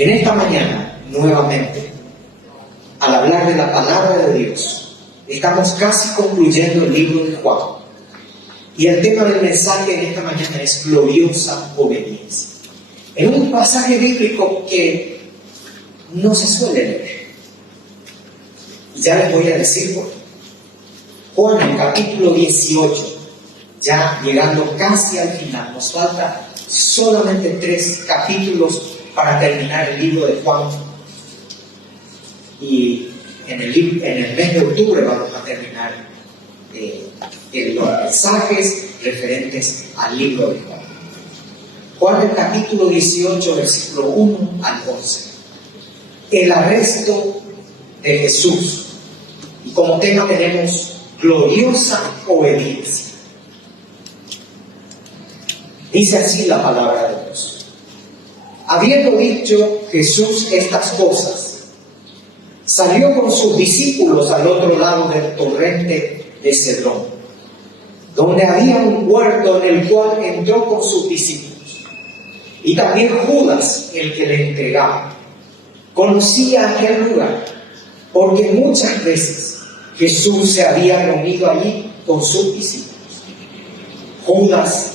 En esta mañana, nuevamente, al hablar de la palabra de Dios, estamos casi concluyendo el libro de Juan. Y el tema del mensaje en esta mañana es gloriosa obediencia. En un pasaje bíblico que no se suele leer. Y ya les voy a decir por qué. Juan, en capítulo 18, ya llegando casi al final, nos falta solamente 3 capítulos para terminar el libro de Juan. Y en el mes de octubre vamos a terminar los mensajes referentes al libro de Juan. Juan, el capítulo 18, versículo 1 al 11. El arresto de Jesús. Y como tema tenemos gloriosa obediencia. Dice así la palabra de Dios. Habiendo dicho Jesús estas cosas, salió con sus discípulos al otro lado del torrente de Cedrón, donde había un huerto en el cual entró con sus discípulos. Y también Judas, el que le entregaba, conocía aquel lugar, porque muchas veces Jesús se había reunido allí con sus discípulos. Judas,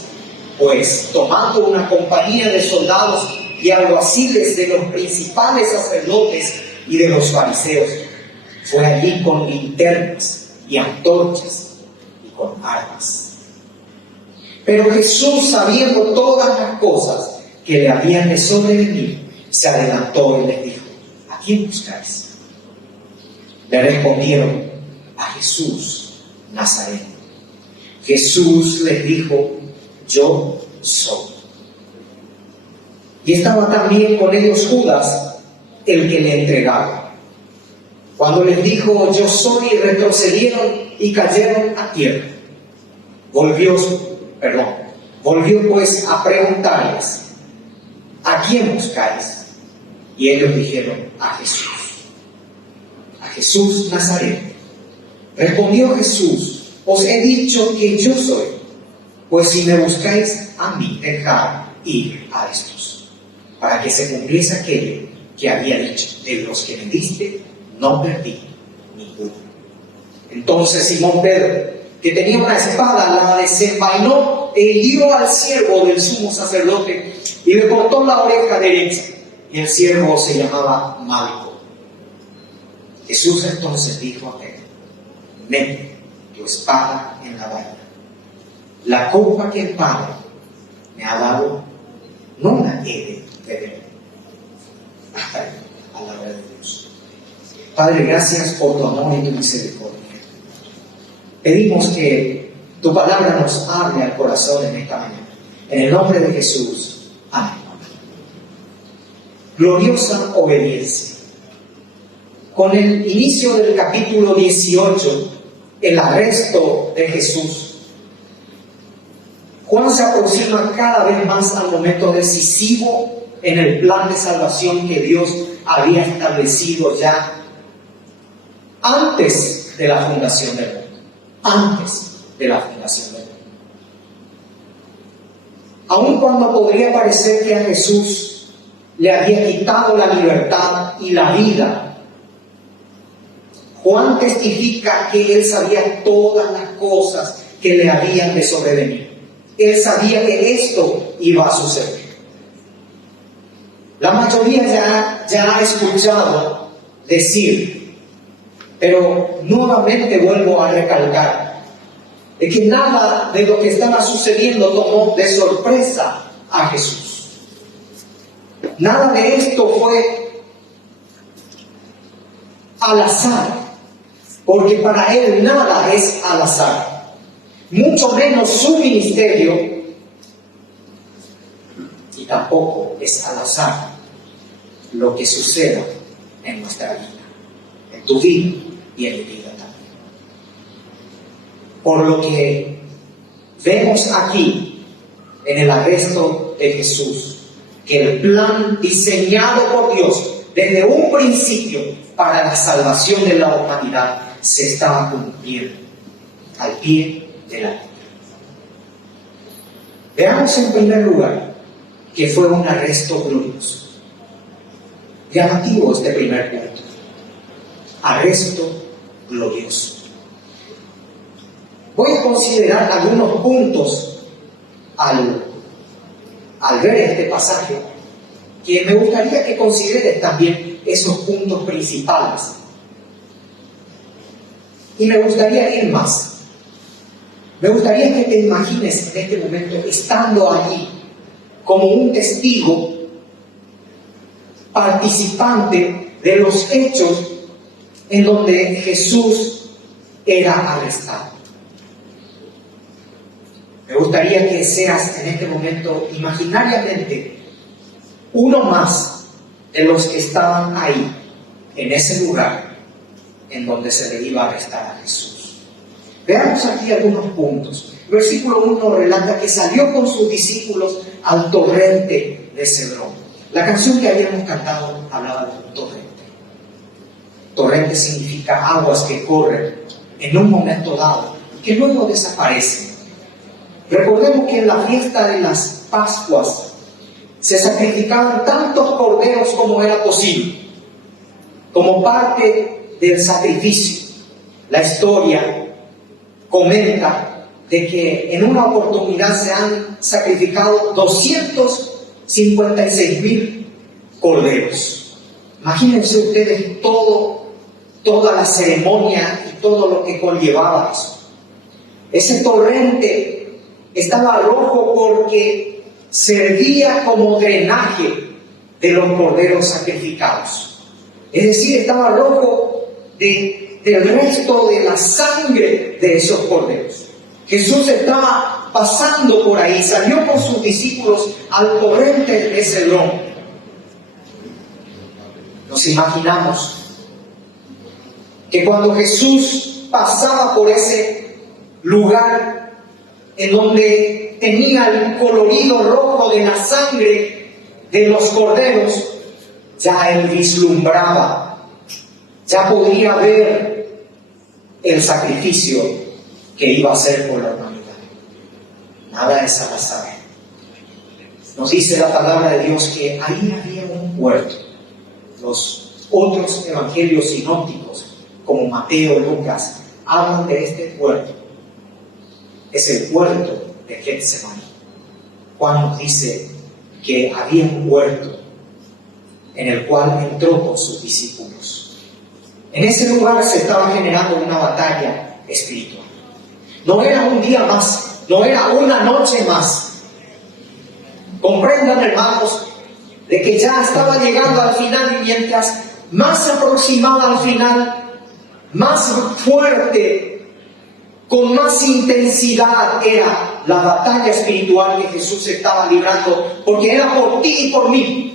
pues, tomando una compañía de soldados y alguaciles de los principales sacerdotes y de los fariseos, fue allí con linternas y antorchas y con armas. Pero Jesús, sabiendo todas las cosas que le habían de sobrevenir, se adelantó y les dijo: ¿a quién buscáis? Le respondieron: a Jesús Nazareno. Jesús les dijo: yo soy. Y estaba también con ellos Judas, el que le entregaba. Cuando les dijo: yo soy, retrocedieron y cayeron a tierra. Volvió pues a preguntarles: ¿a quién buscáis? Y ellos dijeron: a Jesús Nazareno. Respondió Jesús: os he dicho que yo soy. Pues si me buscáis a mí, dejad ir a estos, para que se cumpliese aquello que había dicho: de los que me diste, no perdí ninguno. Entonces Simón Pedro, que tenía una espada, la desenvainó e hirió al siervo del sumo sacerdote y le cortó la oreja derecha. Y el siervo se llamaba Malco. Jesús entonces dijo a Pedro: mete tu espada en la vaina. La copa que el Padre me ha dado, no la he de beber. Hasta ahí, palabra de Dios. Padre, gracias por tu amor y tu misericordia. Pedimos que tu palabra nos hable al corazón en esta mañana. En el nombre de Jesús. Amén. Gloriosa obediencia. Con el inicio del capítulo 18, el arresto de Jesús, Juan se aproxima cada vez más al momento decisivo en el plan de salvación que Dios había establecido ya antes de la fundación del mundo. Antes de la fundación del mundo. Aun cuando podría parecer que a Jesús le había quitado la libertad y la vida, Juan testifica que él sabía todas las cosas que le habían de sobrevenir. Él sabía que esto iba a suceder. La mayoría ya ha escuchado decir, pero nuevamente vuelvo a recalcar, de que nada de lo que estaba sucediendo tomó de sorpresa a Jesús. Nada de esto fue al azar, porque para él nada es al azar. Mucho menos su ministerio, y tampoco es al azar lo que suceda en nuestra vida, en tu vida y en mi vida también. Por lo que vemos aquí en el arresto de Jesús, que el plan diseñado por Dios desde un principio para la salvación de la humanidad se estaba cumpliendo al pie de la letra. Veamos en primer lugar que fue un arresto glorioso. Llamativo este primer punto. Arresto glorioso. Voy a considerar algunos puntos al ver este pasaje, que me gustaría que consideres también esos puntos principales. Y me gustaría ir más. Me gustaría que te imagines en este momento estando allí como un testigo participante de los hechos en donde Jesús era arrestado. Me gustaría que seas en este momento imaginariamente uno más de los que estaban ahí, en ese lugar en donde se le iba a arrestar a Jesús. Veamos aquí algunos puntos. Versículo 1 relata que salió con sus discípulos al torrente de Cedrón. La canción que habíamos cantado hablaba de un torrente. Torrente significa aguas que corren en un momento dado, que luego desaparecen. Recordemos que en la fiesta de las Pascuas se sacrificaban tantos corderos como era posible, como parte del sacrificio. La historia comenta de que en una oportunidad se han sacrificado 256,000 corderos. Imagínense ustedes toda la ceremonia y todo lo que conllevaba eso. Ese torrente estaba rojo porque servía como drenaje de los corderos sacrificados. Es decir, estaba rojo del resto de la sangre de esos corderos. Jesús estaba pasando por ahí, salió con sus discípulos al torrente de Cedrón. Nos imaginamos que cuando Jesús pasaba por ese lugar en donde tenía el colorido rojo de la sangre de los corderos, ya él vislumbraba, ya podía ver el sacrificio que iba a hacer por la humanidad. Nada es al azar. Nos dice la palabra de Dios que ahí había un huerto. Los otros evangelios sinópticos, como Mateo y Lucas, hablan de este huerto. Es el huerto de Getsemaní. Juan nos dice que había un huerto en el cual entró con sus discípulos. En ese lugar se estaba generando una batalla espiritual. No era un día más, no era una noche más. Comprendan, hermanos, de que ya estaba llegando al final, y mientras más aproximada al final, más fuerte, con más intensidad era la batalla espiritual que Jesús estaba librando, porque era por ti y por mí.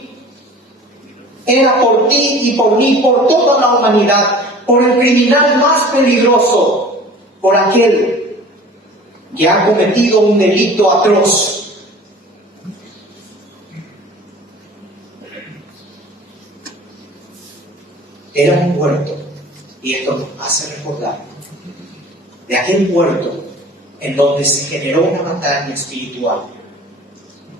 Era por ti y por mí, por toda la humanidad, por el criminal más peligroso, por aquel que ha cometido un delito atroz. Era un huerto, y esto nos hace recordar de aquel huerto en donde se generó una batalla espiritual,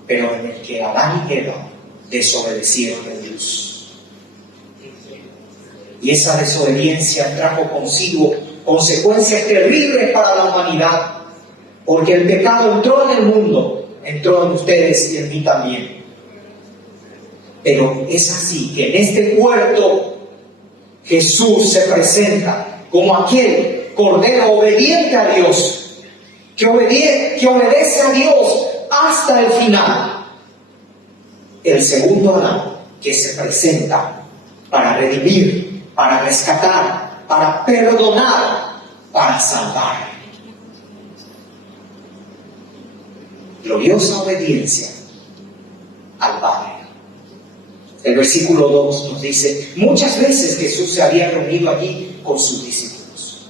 pero en el que Adán y Eva desobedecieron a Dios. Y esa desobediencia trajo consigo consecuencias terribles para la humanidad, porque el pecado entró en el mundo, entró en ustedes y en mí también. Pero es así que en este huerto Jesús se presenta como aquel Cordero obediente a Dios, que obedece a Dios hasta el final. El segundo Adán que se presenta para redimir, para rescatar, para perdonar, para salvar. Gloriosa obediencia al Padre. El versículo 2 nos dice, muchas veces Jesús se había reunido allí con sus discípulos.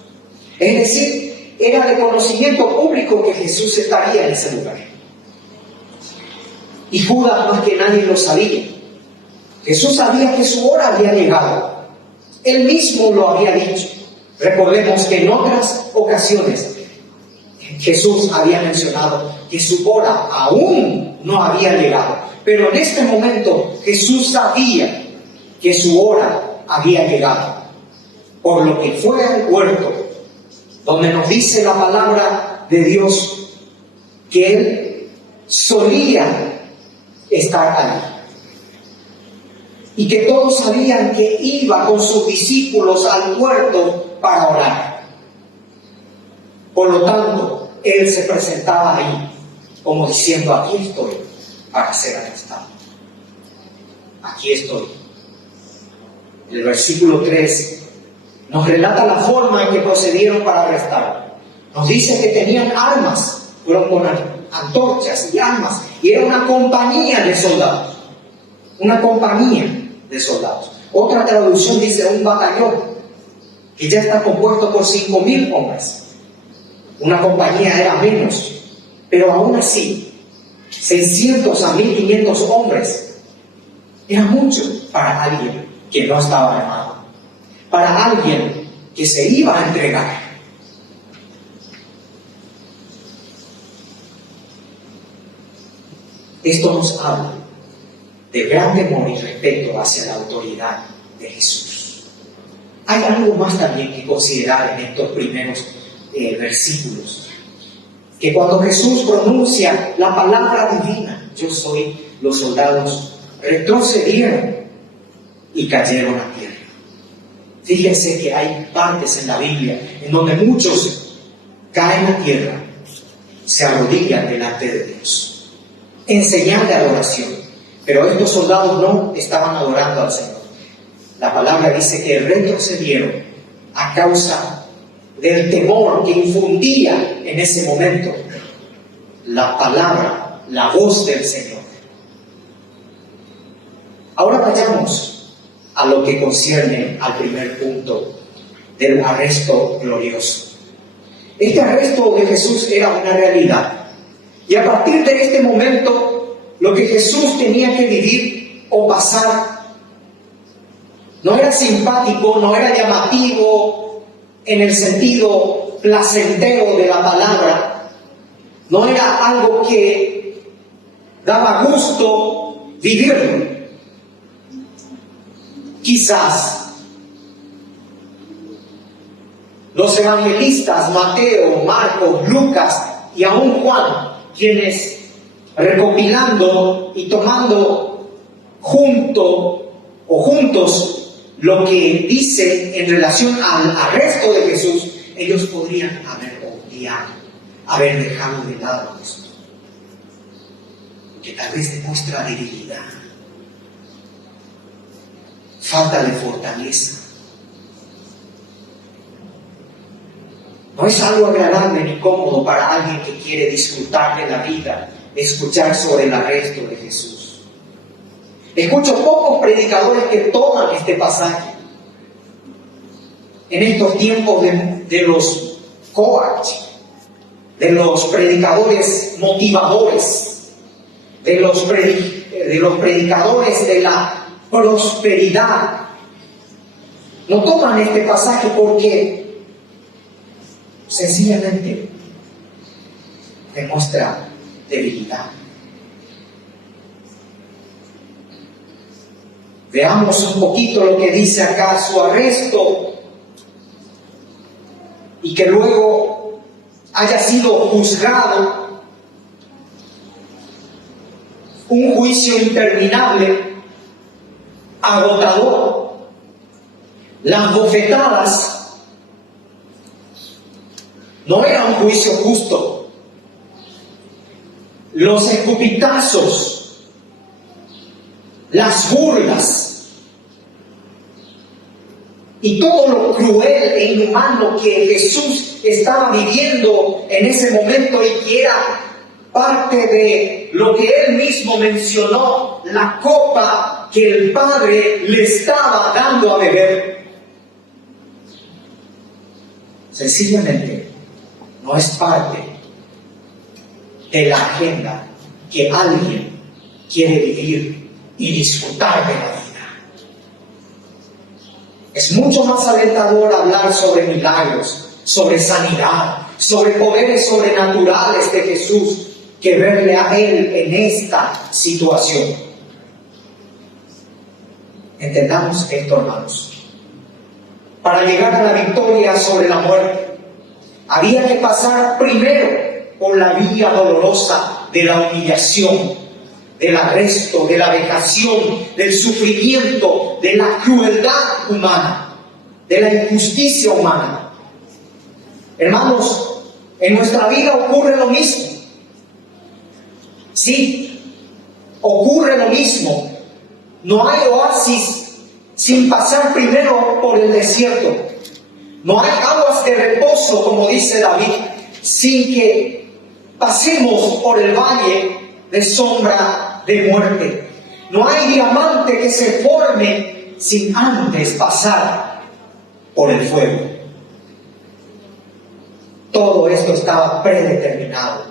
Es decir, era de conocimiento público que Jesús estaría en ese lugar. Y Judas más que nadie lo sabía. Jesús sabía que su hora había llegado. Él mismo lo había dicho. Recordemos que en otras ocasiones Jesús había mencionado que su hora aún no había llegado. Pero en este momento Jesús sabía que su hora había llegado, por lo que fue al huerto, donde nos dice la palabra de Dios que él solía estar allí. Y que todos sabían que iba con sus discípulos al huerto para orar. Por lo tanto, él se presentaba ahí, como diciendo: aquí estoy para ser arrestado. Aquí estoy. El versículo 3 nos relata la forma en que procedieron para arrestarlo. Nos dice que tenían armas, fueron con antorchas y armas, y era una compañía de soldados. Una compañía de soldados. Otra traducción dice un batallón, que ya está compuesto por 5,000 hombres. Una compañía era menos, pero aún así, 600 a 1,500 hombres era mucho para alguien que no estaba armado, para alguien que se iba a entregar. Esto nos habla de gran temor y respeto hacia la autoridad de Jesús. Hay algo más también que considerar en estos primeros versículos, que cuando Jesús pronuncia la palabra divina, yo soy, los soldados retrocedieron y cayeron a tierra. Fíjense que hay partes en la Biblia en donde muchos caen a tierra, se arrodillan delante de Dios en señal de adoración. Pero estos soldados no estaban adorando al Señor. La palabra dice que retrocedieron a causa del temor que infundía en ese momento la palabra, la voz del Señor. Ahora vayamos a lo que concierne al primer punto del arresto glorioso. Este arresto de Jesús era una realidad. Y a partir de este momento, lo que Jesús tenía que vivir o pasar no era simpático, no era llamativo en el sentido placentero de la palabra, no era algo que daba gusto vivirlo. Quizás los evangelistas Mateo, Marcos, Lucas y aún Juan, quienes recopilando y tomando juntos lo que dice en relación al arresto de Jesús, ellos podrían haber obviado, haber dejado de lado esto, que tal vez demuestra debilidad, falta de fortaleza. No es algo agradable ni cómodo para alguien que quiere disfrutar de la vida escuchar sobre el arresto de Jesús. Escucho pocos predicadores que toman este pasaje en estos tiempos de los coach, de los predicadores motivadores, de los predicadores de la prosperidad. No toman este pasaje porque sencillamente demuestra debilidad. Veamos un poquito lo que dice acá: su arresto, y que luego haya sido juzgado, un juicio interminable, agotador, las bofetadas. No era un juicio justo. Los escupitazos, las burlas y todo lo cruel e inhumano que Jesús estaba viviendo en ese momento, y que era parte de lo que él mismo mencionó, la copa que el Padre le estaba dando a beber. Sencillamente no es parte de la agenda que alguien quiere vivir y disfrutar de la vida. Es mucho más alentador hablar sobre milagros, sobre sanidad, sobre poderes sobrenaturales de Jesús, que verle a Él en esta situación. Entendamos esto, hermanos. Para llegar a la victoria sobre la muerte, había que pasar primero por la vía dolorosa de la humillación, del arresto, de la vejación, del sufrimiento, de la crueldad humana, de la injusticia humana. Hermanos, en nuestra vida ocurre lo mismo. Sí, ocurre lo mismo. No hay oasis sin pasar primero por el desierto. No hay aguas de reposo, como dice David, sin que pasemos por el valle de sombra de muerte. No hay diamante que se forme sin antes pasar por el fuego. Todo esto estaba predeterminado.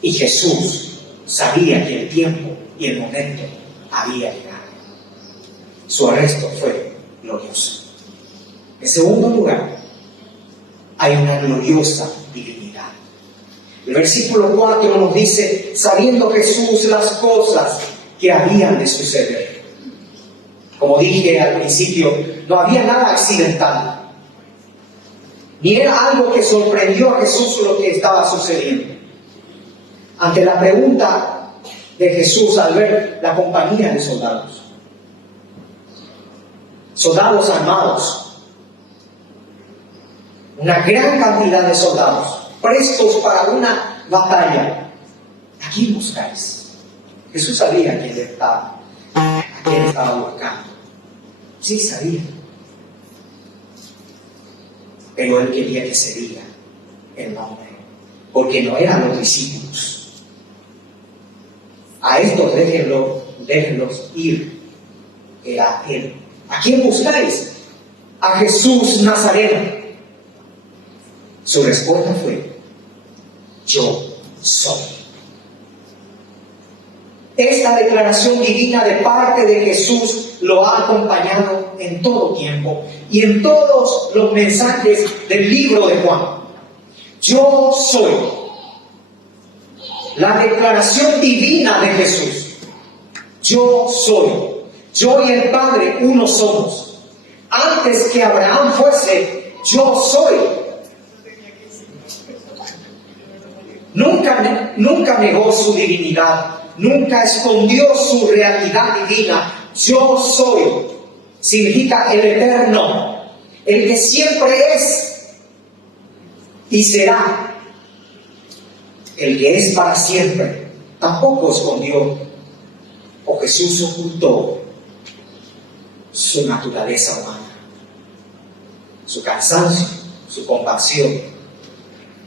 Y Jesús sabía que el tiempo y el momento había llegado. Su arresto fue glorioso. En segundo lugar, hay una gloriosa divinidad. El versículo 4 nos dice, sabiendo Jesús las cosas que habían de suceder. Como dije al principio, no había nada accidental. Ni era algo que sorprendió a Jesús lo que estaba sucediendo. Ante la pregunta de Jesús al ver la compañía de soldados armados, una gran cantidad de soldados prestos para una batalla, ¿a quién buscáis? Jesús sabía a quién estaba buscando. Sí, sabía. Pero él quería que se diga el nombre, porque no eran los discípulos. A estos déjenlos ir. Era él. ¿A quién buscáis? A Jesús Nazareno. Su respuesta fue, yo soy. Esta declaración divina de parte de Jesús lo ha acompañado en todo tiempo y en todos los mensajes del libro de Juan. Yo soy. La declaración divina de Jesús. Yo soy. Yo y el Padre uno somos. Antes que Abraham fuese, yo soy. Nunca negó su divinidad. Nunca escondió su realidad divina. Yo soy. Significa el eterno. El que siempre es y será. El que es para siempre. Tampoco escondió o Jesús ocultó su naturaleza humana, su cansancio, su compasión,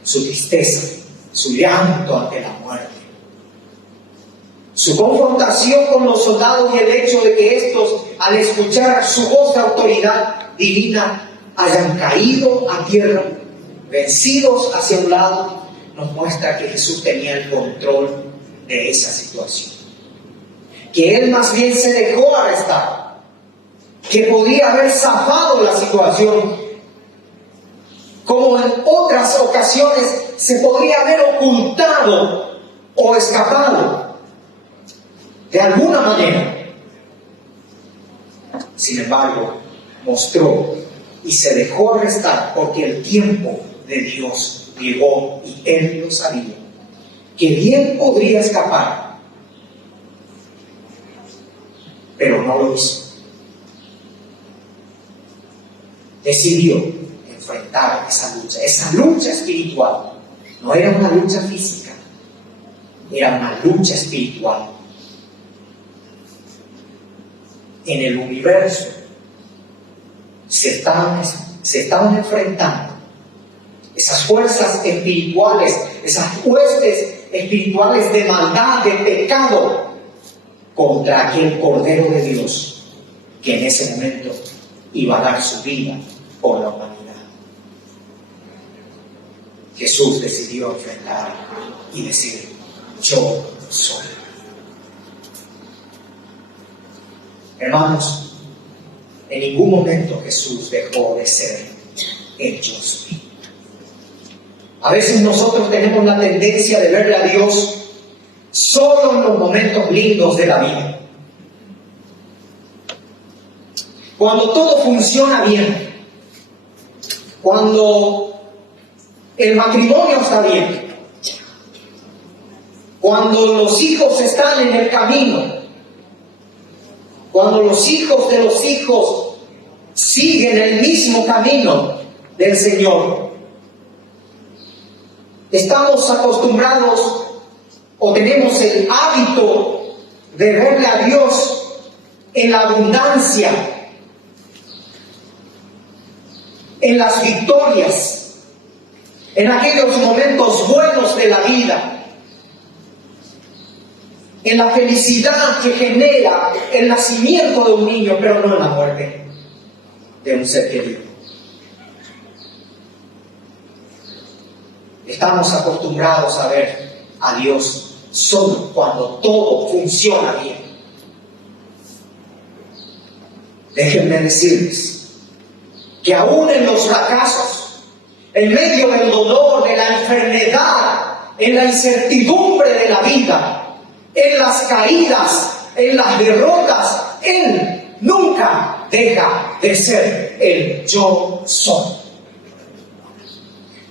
su tristeza, su llanto ante la muerte, su confrontación con los soldados y el hecho de que estos, al escuchar su voz de autoridad divina, hayan caído a tierra, vencidos hacia un lado, nos muestra que Jesús tenía el control de esa situación. Que Él más bien se dejó arrestar, que podía haber zafado la situación, como en otras ocasiones se podría haber ocultado o escapado de alguna manera. Sin embargo, mostró y se dejó arrestar porque el tiempo de Dios llegó y Él lo sabía, que bien podría escapar, pero no lo hizo. Decidió enfrentar esa lucha espiritual. No era una lucha física, era una lucha espiritual. En el universo se estaban enfrentando esas fuerzas espirituales, esas huestes espirituales de maldad, de pecado, contra aquel Cordero de Dios que en ese momento iba a dar su vida por la humanidad. Jesús decidió enfrentar y decir, yo soy. Hermanos, en ningún momento Jesús dejó de ser el yo soy. A veces nosotros tenemos la tendencia de verle a Dios solo en los momentos lindos de la vida. cuando todo funciona bien, cuando el matrimonio está bien, cuando los hijos están en el camino, cuando los hijos de los hijos siguen el mismo camino del Señor. Estamos acostumbrados o tenemos el hábito de verle a Dios en la abundancia, en las victorias, en aquellos momentos buenos de la vida, en la felicidad que genera el nacimiento de un niño, pero no en la muerte de un ser querido. Estamos acostumbrados a ver a Dios solo cuando todo funciona bien. Déjenme decirles que aún en los fracasos, en medio del dolor, de la enfermedad, en la incertidumbre de la vida, en las caídas, en las derrotas, Él nunca deja de ser el yo soy.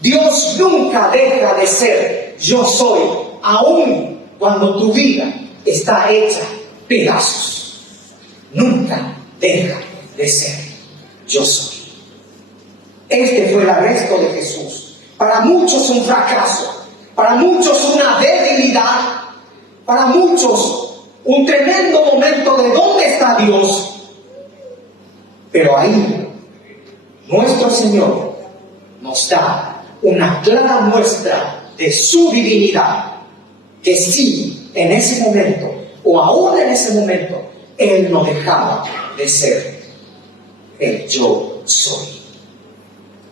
Dios nunca deja de ser yo soy, aun cuando tu vida está hecha pedazos. Nunca deja de ser yo soy. Este fue el arresto de Jesús. Para muchos un fracaso, para muchos una debilidad, para muchos un tremendo momento de dónde está Dios. Pero ahí nuestro Señor nos da una clara muestra de su divinidad, que sí, en ese momento, o aún en ese momento, Él no dejaba de ser el yo soy.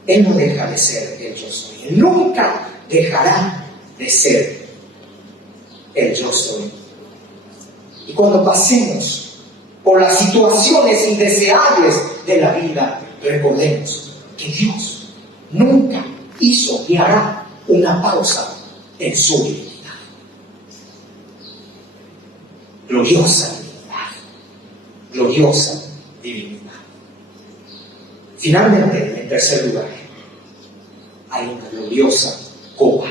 Él no deja de ser el yo soy. Él nunca dejará de ser el yo soy. Y cuando pasemos por las situaciones indeseables de la vida, recordemos que Dios nunca hizo ni hará una pausa en su divinidad. Gloriosa divinidad. Gloriosa divinidad. Finalmente, en tercer lugar, hay una gloriosa copa.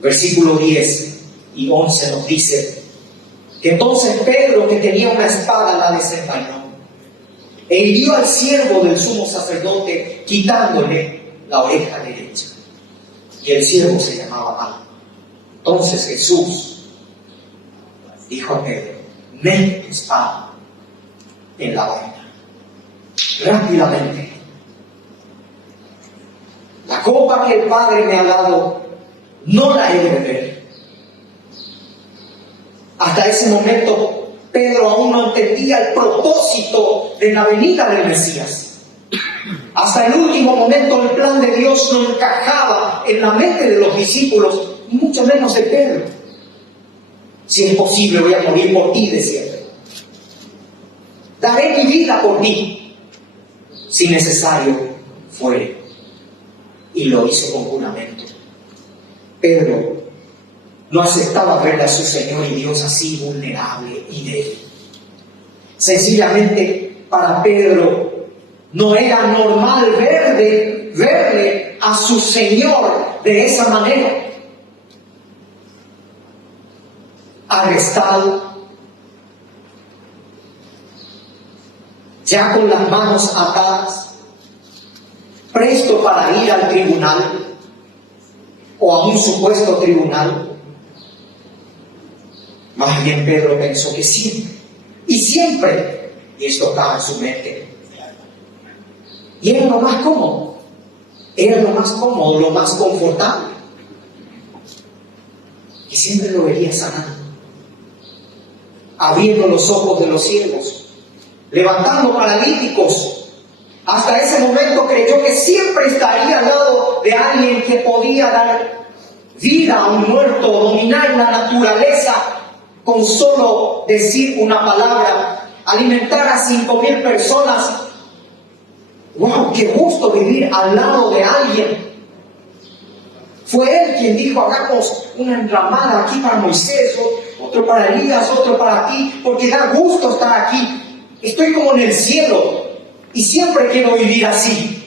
Versículo 10 y 11 nos dice que entonces Pedro, que tenía una espada, la desenvainó e hirió al siervo del sumo sacerdote, quitándole la oreja derecha. Y el siervo se llamaba Malco. Entonces Jesús dijo a Pedro: mete tu espada en la vaina. Rápidamente, la copa que el Padre me ha dado, no la he de beber. Hasta ese momento, Pedro aún no entendía el propósito de la venida del Mesías. Hasta el último momento, el plan de Dios no encajaba en la mente de los discípulos, y mucho menos de Pedro. Si es posible, voy a morir por ti, decía Pedro. Daré mi vida por ti, si necesario fuere. Y lo hizo con juramento. Pedro no aceptaba ver a su Señor y Dios así vulnerable y débil. Sencillamente, para Pedro no era normal verle a su Señor de esa manera. Arrestado, ya con las manos atadas, presto para ir al tribunal o a un supuesto tribunal. Más bien Pedro pensó que siempre, y esto estaba en su mente, y era lo más cómodo, lo más confortable, y siempre lo vería sanando, abriendo los ojos de los ciegos, levantando paralíticos. Hasta ese momento creyó que siempre estaría al lado de alguien que podía dar vida a un muerto, dominar la naturaleza con solo decir una palabra, alimentar a 5,000 personas. ¡Wow! ¡Qué gusto vivir al lado de alguien! Fue él quien dijo: hagamos una enramada aquí para Moisés, otro para Elías, otro para ti, porque da gusto estar aquí. estoy como en el cielo y siempre quiero vivir así.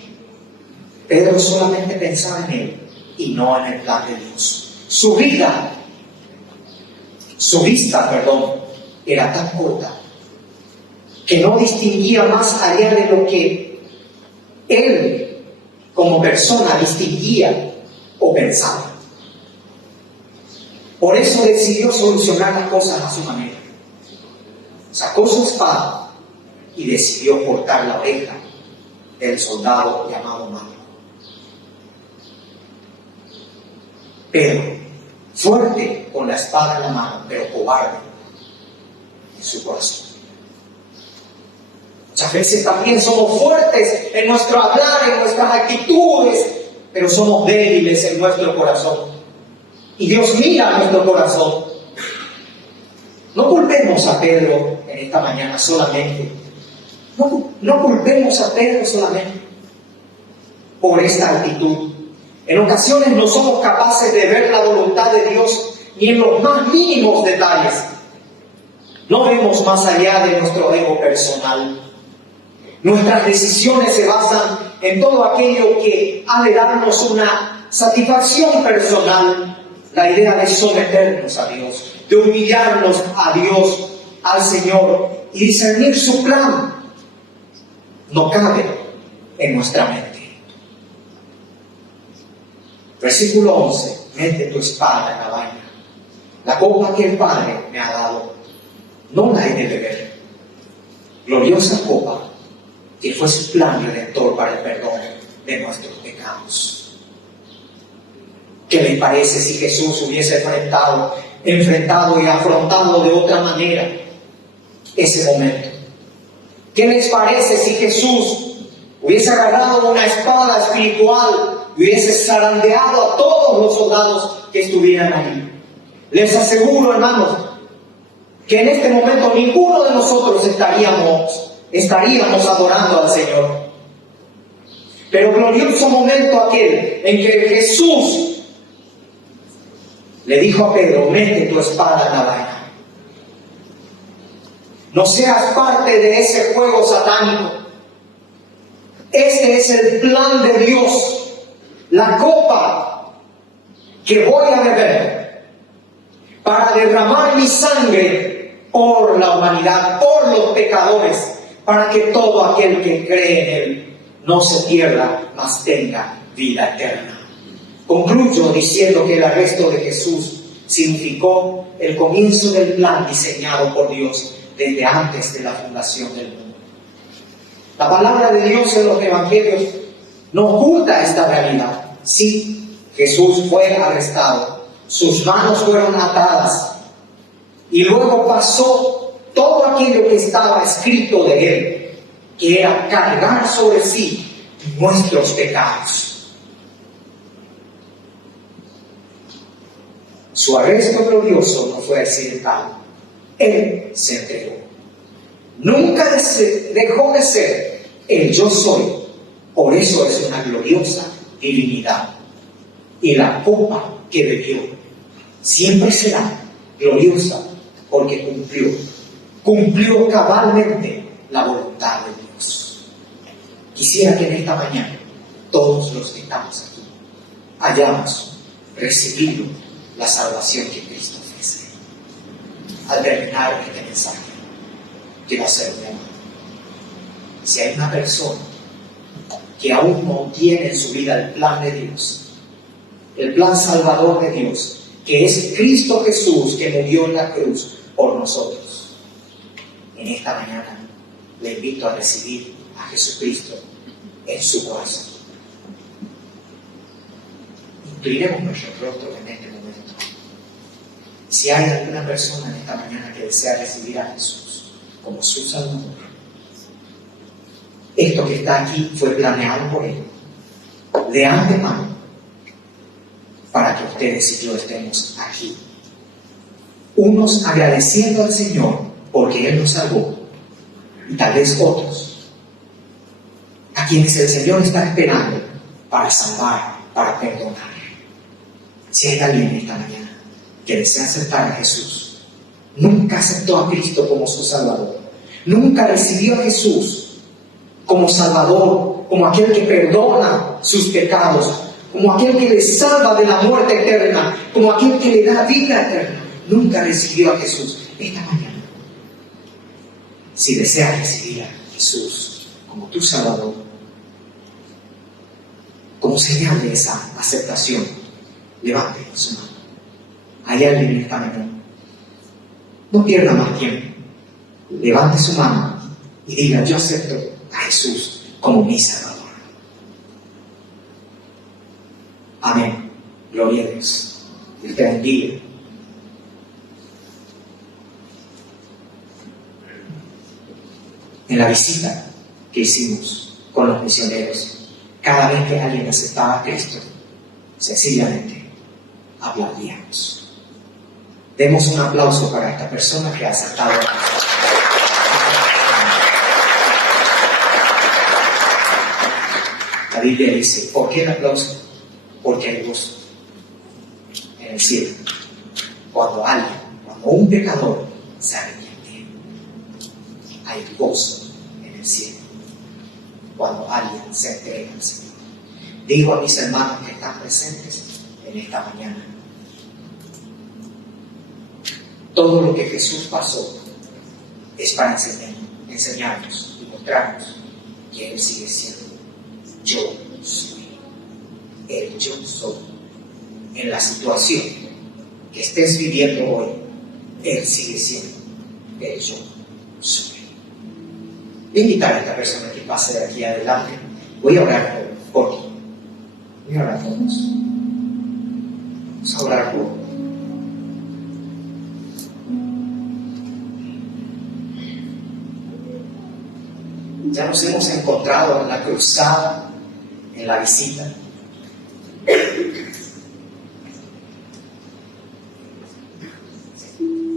Pedro solamente pensaba en él y no en el plan de Dios. Su vista, era tan corta que no distinguía más allá de lo que él como persona distinguía o pensaba. Por eso decidió solucionar las cosas a su manera. Sacó su espada y decidió cortar la oreja del soldado llamado Malco. Pedro, fuerte con la espada en la mano, pero cobarde en su corazón. Muchas veces también somos fuertes en nuestro hablar, en nuestras actitudes, pero somos débiles en nuestro corazón. Y Dios mira nuestro corazón. No culpemos a Pedro en esta mañana solamente. No culpemos a Pedro solamente por esta actitud. En ocasiones no somos capaces de ver la voluntad de Dios ni en los más mínimos detalles. No vemos más allá de nuestro ego personal. Nuestras decisiones se basan en todo aquello que ha de darnos una satisfacción personal. La idea de someternos a Dios, de humillarnos a Dios, al Señor y discernir su plan, no cabe en nuestra mente. Versículo 11. Mete tu espada en la vaina. La copa que el Padre me ha dado, no la he de beber. Gloriosa copa que fue su plan redentor para el perdón de nuestros pecados. ¿Qué les parece si Jesús hubiese enfrentado y afrontado de otra manera ese momento? ¿Qué les parece si Jesús hubiese agarrado una espada espiritual y hubiese zarandeado a todos los soldados que estuvieran allí? Les aseguro, hermanos, que en este momento ninguno de nosotros estaríamos adorando al Señor. Pero glorioso momento aquel en que Jesús le dijo a Pedro: mete tu espada en la vaina. No seas parte de ese juego satánico. Este es el plan de Dios. La copa que voy a beber para derramar mi sangre por la humanidad, por los pecadores, para que todo aquel que cree en Él no se pierda, mas tenga vida eterna. Concluyo diciendo que el arresto de Jesús significó el comienzo del plan diseñado por Dios desde antes de la fundación del mundo. La palabra de Dios en los evangelios no oculta esta realidad. Sí, Jesús fue arrestado, sus manos fueron atadas y luego pasó todo aquello que estaba escrito de Él, que era cargar sobre sí nuestros pecados. Su arresto glorioso no fue accidental. Él se entregó. Nunca dejó de ser el yo soy. Por eso es una gloriosa divinidad. Y la copa que bebió siempre será gloriosa porque cumplió cabalmente la voluntad de Dios. Quisiera que en esta mañana todos los que estamos aquí hayamos recibido la salvación que Cristo ofrece. Al terminar este mensaje, quiero hacer un llamado. Si hay una persona que aún no tiene en su vida el plan de Dios, el plan salvador de Dios, que es Cristo Jesús, que murió en la cruz por nosotros, en esta mañana le invito a recibir a Jesucristo en su corazón. Inclinemos nuestros rostros en este momento. Si hay alguna persona en esta mañana que desea recibir a Jesús como su Salvador, esto que está aquí fue planeado por Él de antemano para que ustedes y yo estemos aquí, unos agradeciendo al Señor porque Él nos salvó, y tal vez otros a quienes el Señor está esperando para salvar, para perdonar. Si hay alguien esta mañana que desea aceptar a Jesús, nunca aceptó a Cristo como su Salvador, nunca recibió a Jesús como Salvador, como aquel que perdona sus pecados, como aquel que le salva de la muerte eterna, como aquel que le da vida eterna, nunca recibió a Jesús. Esta mañana, si deseas recibir a Jesús como tu Salvador, como señal de esa aceptación, levante su mano. Hay alguien en esta mañana. No pierda más tiempo. Levante su mano y diga: yo acepto a Jesús como mi Salvador. Amén. Gloria a Dios. Dios te bendiga. En la visita que hicimos con los misioneros, cada vez que alguien aceptaba a Cristo, sencillamente aplaudíamos. Demos un aplauso para esta persona que ha aceptado a Cristo. La Biblia dice: ¿por qué el aplauso? Porque hay gozo en el cielo cuando un pecador se arrepiente. Hay gozo en el cielo cuando alguien se entrega al Señor. Digo a mis hermanos que están presentes en esta mañana: todo lo que Jesús pasó es para enseñarnos y mostrarnos que Él sigue siendo yo soy. El yo soy. En la situación que estés viviendo hoy, Él sigue siendo el yo soy. Voy a invitar a esta persona que pase de aquí adelante. Voy a orar por ti. Voy a orar por vos. Vamos a orar por vos. Ya nos hemos encontrado en la cruzada, en la visita.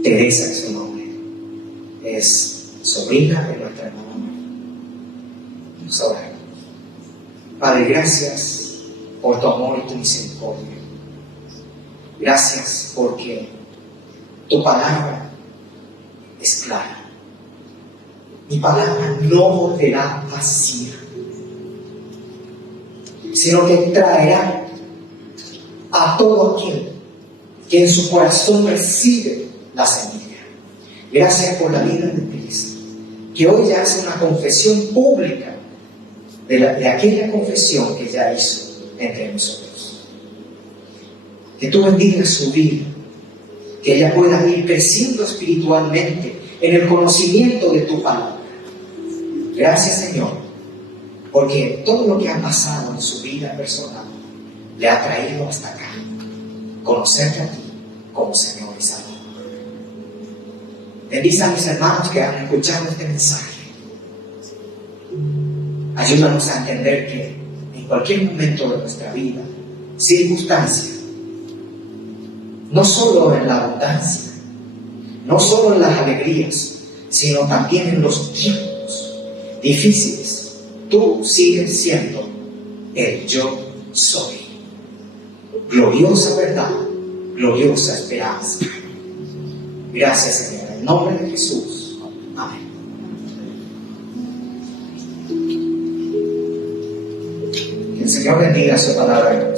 Teresa es su nombre. Es sobrina de nuestra hermana. Vamos a orar. Padre, gracias por tu amor y tu misericordia. Gracias porque tu palabra es clara. Mi palabra no volverá vacía, sino que traerá a todo aquel que en su corazón recibe la semilla. Gracias por la vida de Teresa, que hoy ya hace una confesión pública de aquella confesión que ya hizo entre nosotros. Que tú bendigas su vida, que ella pueda ir creciendo espiritualmente en el conocimiento de tu palabra. Gracias, Señor, porque todo lo que ha pasado en su vida personal le ha traído hasta acá, conocerte a ti como Señor y Salvador. Bendice a mis hermanos que han escuchado este mensaje. Ayúdanos a entender que en cualquier momento de nuestra vida, circunstancia, no solo en la abundancia, no solo en las alegrías, sino también en los tiempos difíciles, tú sigues siendo el yo soy. Gloriosa verdad, gloriosa esperanza. Gracias, Señor, en el nombre de Jesús. Amén. Que el Señor bendiga su palabra.